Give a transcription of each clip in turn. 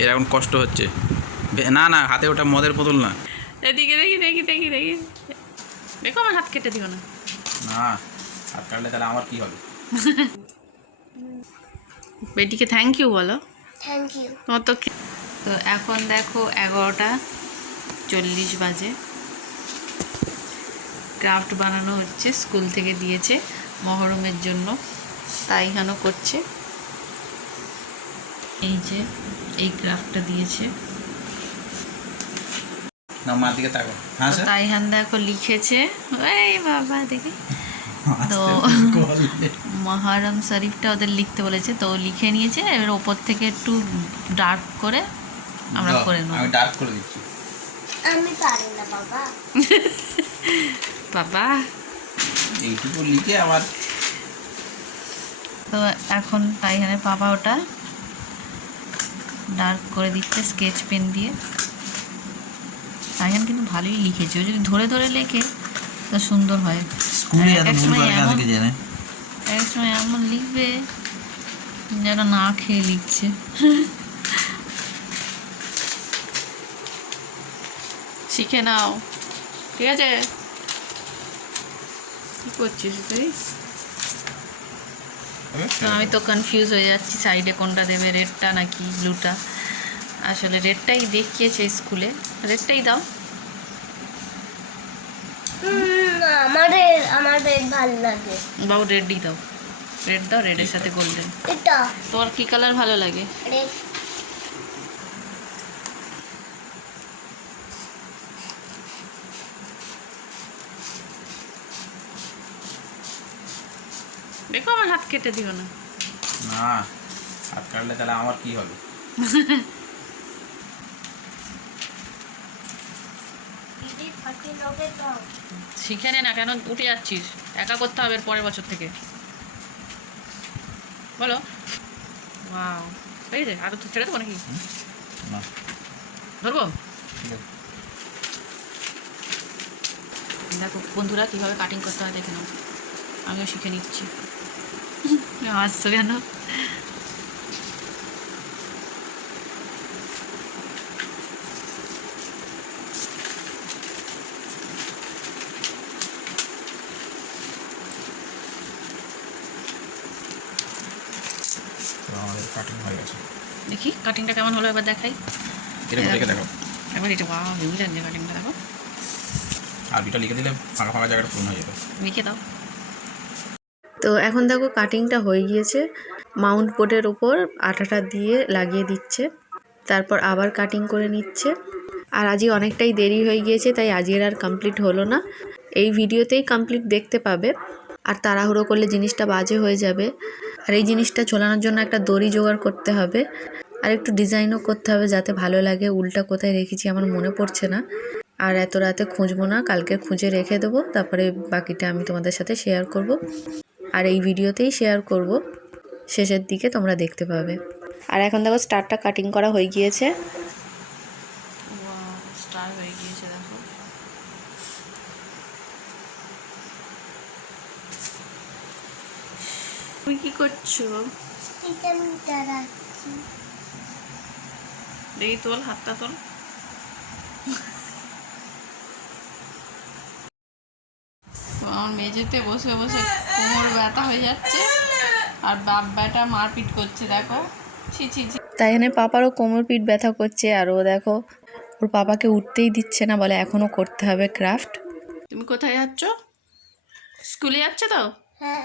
এর এখন কষ্ট হচ্ছে। না না হাতে ওটা মদের বোতল না। এদিকে দেখি দেখি দেখি দেখি। দেখো আমার হাত কেটে দিও না। না হাত কাটলে তাহলে আমার কি হবে? বেটিকে থ্যাংক ইউ বলো। থ্যাংক ইউ তোমার তো তো এখন দেখো এগারোটা চল্লিশ বাজে। ক্রাফট বানানো হচ্ছে স্কুল থেকে দিয়েছে মহরমের জন্য। তাই হেন করছে। এই যে এই গ্রাফটা দিয়েছে। না মার দিকে তাকো হ্যাঁ স্যার? তাইহান দেখো লিখেছে। এই বাবা দেখি। তো মহারম শরীফটা ওদের লিখতে বলেছে। তো লিখে নিয়েছে এবার ওপর থেকে একটু ডার্ক করে আমরা করে নেব। আমি ডার্ক করে দিচ্ছি। আমি পারি না বাবা। বাবা। এইটুকু লিখে আমার তো এখন তাইহানের বাবা ওটা ডার্ক করে দিচ্ছে স্কেচ পেন দিয়ে। তাইহান কিন্তু ভালোই লিখেছে। ও যদি ধরে ধরে লেখে তো সুন্দর হয়। স্কুলে কেন থেকে জানে? এক সময় এমন লিখবে যেন না খেয়ে লিখছে। শিখে নাও। ঠিক আছে? কি করছিস তুই? আমি তো কনফিউজ হয়ে যাচ্ছি সাইডে কোনটা দেবে রেডটা নাকি ব্লুটা আসলে রেডটাই দেখিয়েছে স্কুলে রেডটাই দাও। আমাদের আমাদের ভালো লাগে। বাবু রেডই দাও। রেড দাও রেডের সাথে গোল্ডেন এটা। তোমার কি কালার ভালো লাগে? রেড দেখো আমার হাত কেটে দিও না। না হাত কাটলে তাহলে আমার কি হবে? শিখে নে না কেন উঠে যাচ্ছিস। একা করতে হবে পরের বছর থেকে। বলো। ওয়াও এই রে আরও তো ছেড়ে দেবো নাকি? ধরবো? দেখো বন্ধুরা কীভাবে কাটিং করতে হয় দেখে নাও। আমিও শিখে নিচ্ছি। আসছো কেন কাটিং হয়ে গেছে দেখি কাটিংটা কেমন হলো এবার দেখাই। লিখে দেখো এবার এটা ওয়াও হেভি লাগছে কাটিংটা দেখো। আর দুটো লিখে দিলে ফাঁকা ফাঁকা জায়গাটা পূর্ণ হয়ে যাবে। লিখে দাও। তো এখন দেখো কাটিংটা হয়ে গিয়েছে। মাউন্ট বোর্ডের ওপর আঠাটা দিয়ে লাগিয়ে দিচ্ছে। তারপর আবার কাটিং করে নিচ্ছে। আর আজই অনেকটাই দেরি হয়ে গিয়েছে, তাই আজকের আর কমপ্লিট হলো না। এই ভিডিওতেই কমপ্লিট দেখতে পাবে। আর তাড়াহুড়ো করলে জিনিসটা বাজে হয়ে যাবে। আর এই জিনিসটা ঝোলানোর জন্য একটা দড়ি জোগাড় করতে হবে। আর একটু ডিজাইনও করতে হবে যাতে ভালো লাগে। উল্টা কোথায় রেখেছি আমার মনে পড়ছে না। আর এত রাতে খুঁজবো না, কালকে খুঁজে রেখে দেবো। তারপরে বাকিটা আমি তোমাদের সাথে শেয়ার করব। আর এই ভিডিওতেই শেয়ার করব। শেষের দিকে তোমরা দেখতে পাবে। আর এখন দেখো স্টারটা কাটিং করা হয়ে গিয়েছে। স্টার হয়ে গিয়েছে দেখো। তুই কি করছ? এটা আমি দেখি তোল হাতটা তোল। আমার মেঝেতে বসে বসে কোমর ব্যথা হয়ে যাচ্ছে আর বাপ ব্যাটা মারপিট করছে দেখো। ছি ছি ছি। তাই এখানে পাপারও কোমর পিঠ ব্যথা করছে আর ও দেখো ওর পাপাকে উঠতেই দিচ্ছে না বলে এখনও করতে হবে ক্রাফট তুমি কোথায় যাচ্ছ? স্কুলে যাচ্ছ তো? হ্যাঁ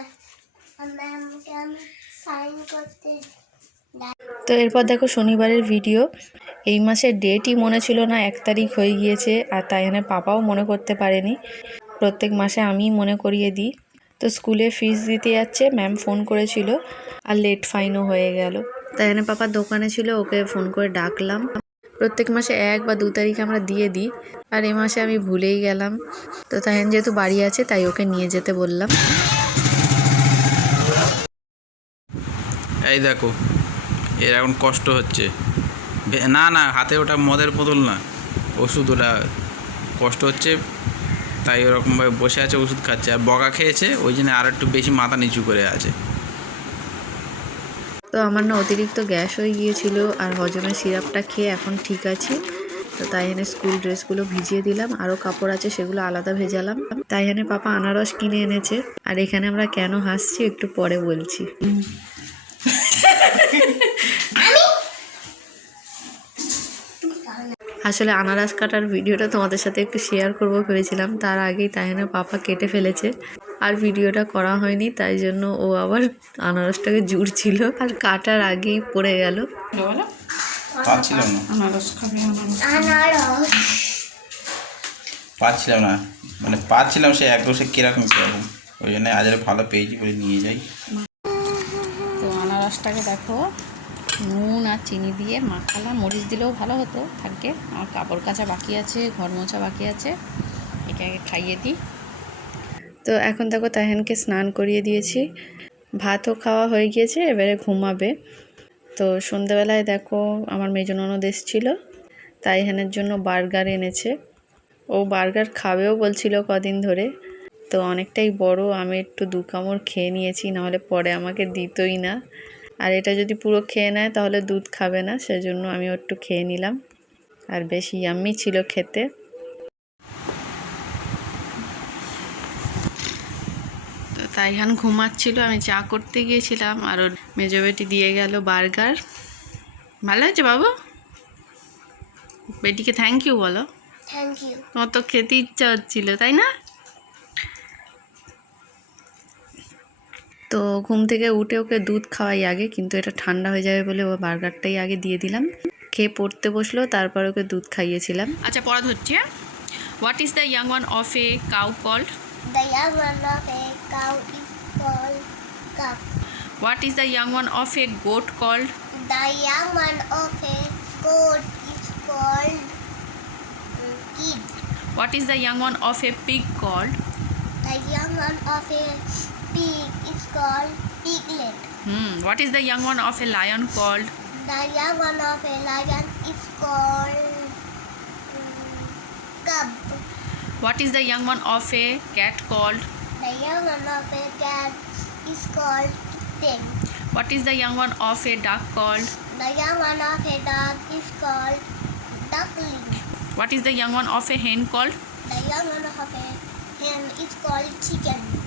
তো এরপর দেখো শনিবারের ভিডিও এই মাসের ডেটই মনে ছিল না এক তারিখ হয়ে গিয়েছে আর তাই এখানে পাপাও মনে করতে পারেনি। প্রত্যেক মাসে আমিই মনে করিয়ে দিই। তো স্কুলে ফিস দিতে যাচ্ছে ম্যাম ফোন করেছিল আর লেট ফাইনও হয়ে গেল। তাই এখানে পাপার দোকানে ছিল, ওকে ফোন করে ডাকলাম। প্রত্যেক মাসে এক বা দু তারিখ আমরা দিয়ে দিই, আর এ মাসে আমি ভুলেই গেলাম। তো তাই যেহেতু বাড়ি আছে, তাই ওকে নিয়ে যেতে বললাম। এই দেখো, এর এখন কষ্ট হচ্ছে। না না, হাতে ওটা মদের বোতল না। ওষুধ ওটা কষ্ট হচ্ছে। তাই ওরকমভাবে বসে আছে ওষুধ খাচ্ছে। আর বকা খেয়েছে ওই জন্য আর একটু বেশি মাথা নিচু করে আছে। তো আমার না অতিরিক্ত গ্যাস হয়ে গিয়েছিল আর হজমের সিরাপটা খেয়ে এখন ঠিক আছি। তো তাই এনে স্কুল ড্রেসগুলো ভিজিয়ে দিলাম আরও কাপড় আছে সেগুলো আলাদা ভেজালাম। তাই এনে পাপা আনারস কিনে এনেছে। আর এখানে আমরা কেন হাসছি একটু পরে বলছি। আসলে আনারস কাটার ভিডিওটা তোমাদের সাথে একটু শেয়ার করব ভেবেছিলাম। তার আগেই তাইনা পাপা কেটে ফেলেছে। আর ভিডিওটা করা হয়নি তাই জন্য ও আবার আনারসটাকে জুড়ছিল। আর কাটার আগেই পড়ে গেল। বলো পাচ্ছিলাম না। আনারস খাবে আনারস আনারস। পাচ্ছিলাম না। মানে পাচ্ছিলাম সে এক বসে কীরকম কীরকম। ওই জন্য আজ ভালো পেয়েছি বলে নিয়ে যাই। তো আনারসটাকে দেখো। নুন আর চিনি দিয়ে মাখালাম। মরিচ দিলেও ভালো হতো থাকে আমার কাপড় কাচা বাকি আছে, ঘর মোছা বাকি আছে, এটাকে খাইয়ে দিই। তো এখন দেখো তাহেনকে স্নান করিয়ে দিয়েছি। ভাতও খাওয়া হয়ে গিয়েছে, এবারে ঘুমাবে। তো সন্ধেবেলায় দেখো আমার মেজ ননদ এসেছিল, তাইহানের জন্য বার্গার এনেছে। ও বার্গার খাবেও বলছিল কদিন ধরে। তো অনেকটাই বড়, আমি একটু দু কামড় খেয়ে নিয়েছি, নাহলে পরে আমাকে দিতই না। আর এটা যদি পুরো খেয়ে নেয় তাহলে দুধ খাবে না সেজন্য আমিও একটু খেয়ে নিলাম। আর বেশ ইয়াম্মি ছিল খেতে। তো তাইহান ঘুমাচ্ছিল আমি চা করতে গিয়েছিলাম আর ওর মেজবেটি দিয়ে গেল বার্গার। ভালো হয়েছে বাবু? বেটিকে থ্যাংক ইউ বলো। থ্যাংক ইউ তোমার তো খেতে ইচ্ছা হচ্ছিল তাই না? তো ঘুম থেকে উঠে ওকে দুধ খাওয়াই আগে কিন্তু এটা ঠান্ডা হয়ে যাবে বলে ও বার্গারটাই আগে দিয়ে দিলাম। খেয়ে পড়তে বসল তারপর ওকে দুধ খাইয়েছিলাম। আচ্ছা পড়া ধরছি what is the young one of a cow called The young one of a cow is called cup. What is the young one of a goat called The young one of a goat is called kid. What is the young one of a pig called The young one of a pig is called piglet. Hmm. What is the young one of a lion called? The young one of a lion is called um, cub. What is the young one of a cat called? The young one of a cat is called kitten. What is the young one of a duck called? The young one of a duck is called duckling. What is the young one of a hen called? The young one of a hen is called chicken.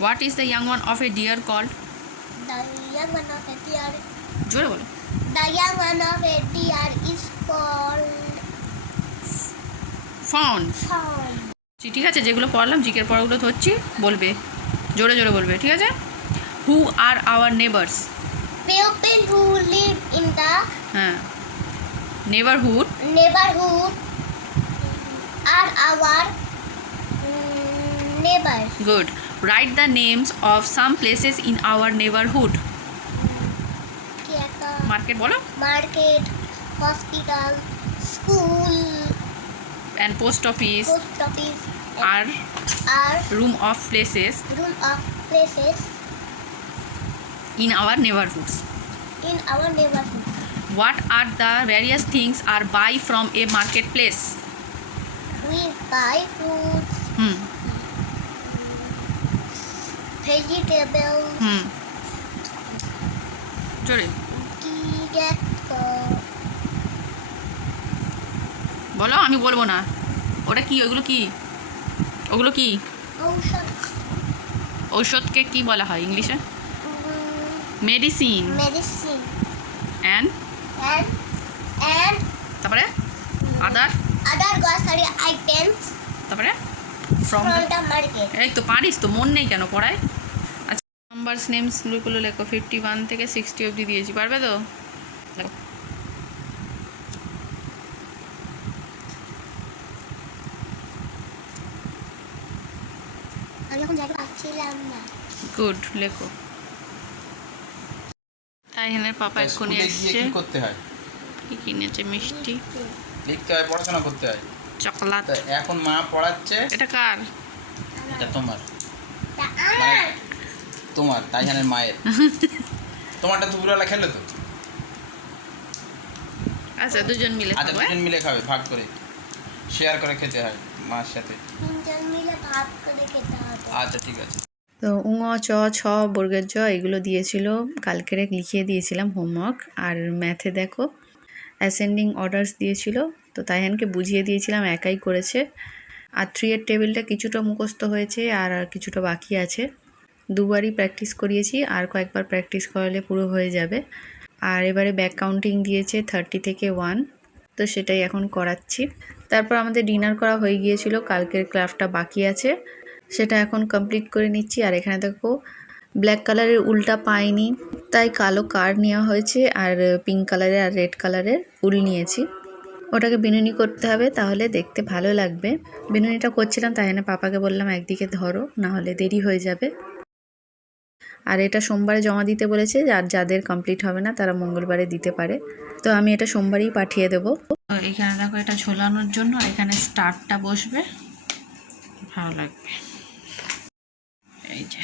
What is the young one of a deer called The young one of a deer. জোরে বলো The young one of a deer is called found fawn. ঠিক আছে যেগুলো পড়লাম জিকের পড়াগুলো ধরছি বলবে জোরে জোরে বলবে ঠিক আছে who are our neighbours People who live in the হ্যাঁ neighbourhood neighborhood are our mm, neighbors. Good write the names of some places in our neighbourhood কি একটা মার্কেট বলো market, hospital, school, and post office post office. Are are room of places room of places. In our neighbourhoods in our neighborhood. What are the various things are buy from a market place We buy fruits, hmm vegetables, জোরে uh, বলো আমি বলব না। ওটা কি? ওগুলো কি? ওগুলো কি? ঔষধকে কি বলা হয় ইংলিশে? মেডিসিন। medicine, অ্যান্ড and তারপরে? আদার other grocery items তারপরে? From the market. এই তো পারিস তো মন নেই কেন পড়ায়? নাম্বারস নেমসগুলো লেখো ফিফটি ওয়ান থেকে সিক্সটি অবধি দিয়েছি পারবে তো? গুড লেখো। তাইহানের পাপা এক্ষুনি স্কুলে এসছে কি করতে হয়? কি কিনেছে মিষ্টি? লিখতে হয় পড়াশোনা করতে হয়। চকলাত এখন মা পড়াচ্ছে। এটা কার? এটা তোমার। তোমার তাইহানের মায়ের। তোমারটা দুপুরবেলা খেলে তো? আচ্ছা দুজন মিলে আচ্ছা হ্যাঁ? দুজন মিলে খাবে ভাগ করে। শেয়ার করে খেতে হয় মার সাথে। তিনজন মিলে ভাগ করে খেতে হবে। আচ্ছা ঠিক আছে। তো উঙ চ ছ বর্গের জ এগুলো দিয়েছিল। কালকেরে লিখিয়ে দিয়েছিলাম হোমওয়ার্ক। আর ম্যাথে দেখো অ্যাসেন্ডিং অর্ডার্স দিয়েছিল। তো তাইহানকে বুঝিয়ে দিয়েছিলাম একাই করেছে। আর থ্রি এর টেবিলটা কিছুটা মুখস্থ হয়েছে আর কিছুটা বাকি আছে। দুবারই প্র্যাকটিস করিয়েছি, আর কয়েকবার প্র্যাকটিস করালে পুরো হয়ে যাবে। আর এবারে ব্যাক কাউন্টিং দিয়েছে থার্টি থেকে ওয়ান তো সেটাই এখন করাচ্ছি। তারপর আমাদের ডিনার করা হয়ে গিয়েছিল, কালকের ক্রাফটটা বাকি আছে। সেটা এখন কমপ্লিট করে নিচ্ছি, আর এখানে দেখো ব্ল্যাক কালারের উলটা পাইনি, তাই কালো কার নেওয়া হয়েছে, আর পিঙ্ক কালারের আর রেড কালারের উল নিয়েছি। ওটাকে বিনুনি করতে হবে, তাহলে দেখতে ভালো লাগবে। বিনুনিটা করছিলাম, তাই জন্য পাপাকে বললাম, একদিকে ধরো না হলে দেরি হয়ে যাবে। আর এটা সোমবারে জমা দিতে বলেছে আর যাদের কমপ্লিট হবে না তারা মঙ্গলবারে দিতে পারে। তো আমি এটা সোমবারেই পাঠিয়ে দেবো। তো এখানে দেখো এটা ঝোলানোর জন্য এখানে স্টারটা বসবে। ভালো লাগবে। এই যে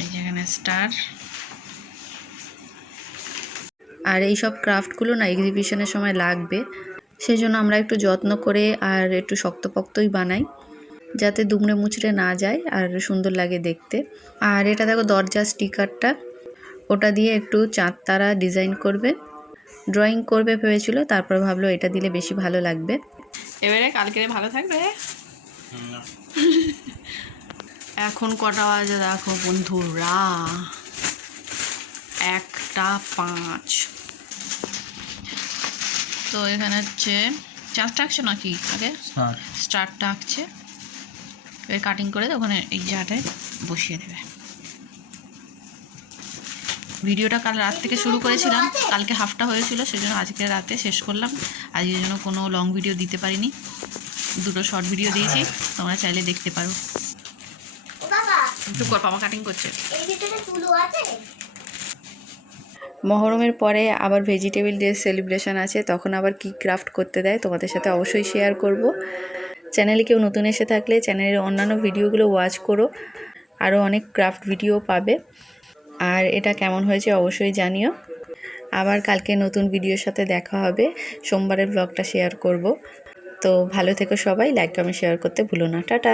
এই যে এখানে স্টার। আর এই সব ক্রাফটগুলো না এক্সিবিশনের সময় লাগবে। সেই জন্য আমরা একটু যত্ন করে আর একটু শক্তপোক্তই বানাই। যাতে দুমড়ে মুচড়ে না যায় আর সুন্দর লাগে দেখতে। আর এটা দেখো দরজা স্টিকারটা। ওটা দিয়ে একটু চাঁদ তারা ডিজাইন করবে। ড্রয়িং করবে ভেবেছিল তারপর ভাবলো এটা দিলে বেশি ভালো লাগবে। এবারে কালকে ভালো থাকবে? এখন কটা বাজে দেখো বন্ধুরা একটা পাঁচ। তো এখানে হচ্ছে চারটা আঁকছে নাকি আগে? স্টারটা। আঁকছে। এবার কাটিং করে ওখানে এই জায়গাটায় বসিয়ে দেবে। ভিডিওটা কাল রাত থেকে শুরু করেছিলাম। কালকে হাফটা হয়েছিল সেজন্য আজকে রাতে শেষ করলাম। আজকের জন্য কোনো লং ভিডিও দিতে পারিনি। দুটো শর্ট ভিডিও দিয়েছি তোমরা চাইলে দেখতে পারো। ও বাবা। পাপা কাটিং করছে। এর ভিতরে তুলো আছে? মহরমের পরে আবার ভেজিটেবল ডে সেলিব্রেশন আছে তখন আবার কি ক্রাফট করতে দেয় তোমাদের সাথে অবশ্যই শেয়ার করব। চ্যানেলে কেউ নতুন এসে থাকলে চ্যানেলের অন্যান্য ভিডিওগুলো ওয়াচ করো। আরও অনেক ক্রাফট ভিডিও পাবে। আর এটা কেমন হয়েছে অবশ্যই জানিও। আবার কালকে নতুন ভিডিওর সাথে দেখা হবে। সোমবারের ব্লগটা শেয়ার করব। তো ভালো থেকো সবাই লাইক কমেন্ট শেয়ার করতে ভুলো না। টাটা।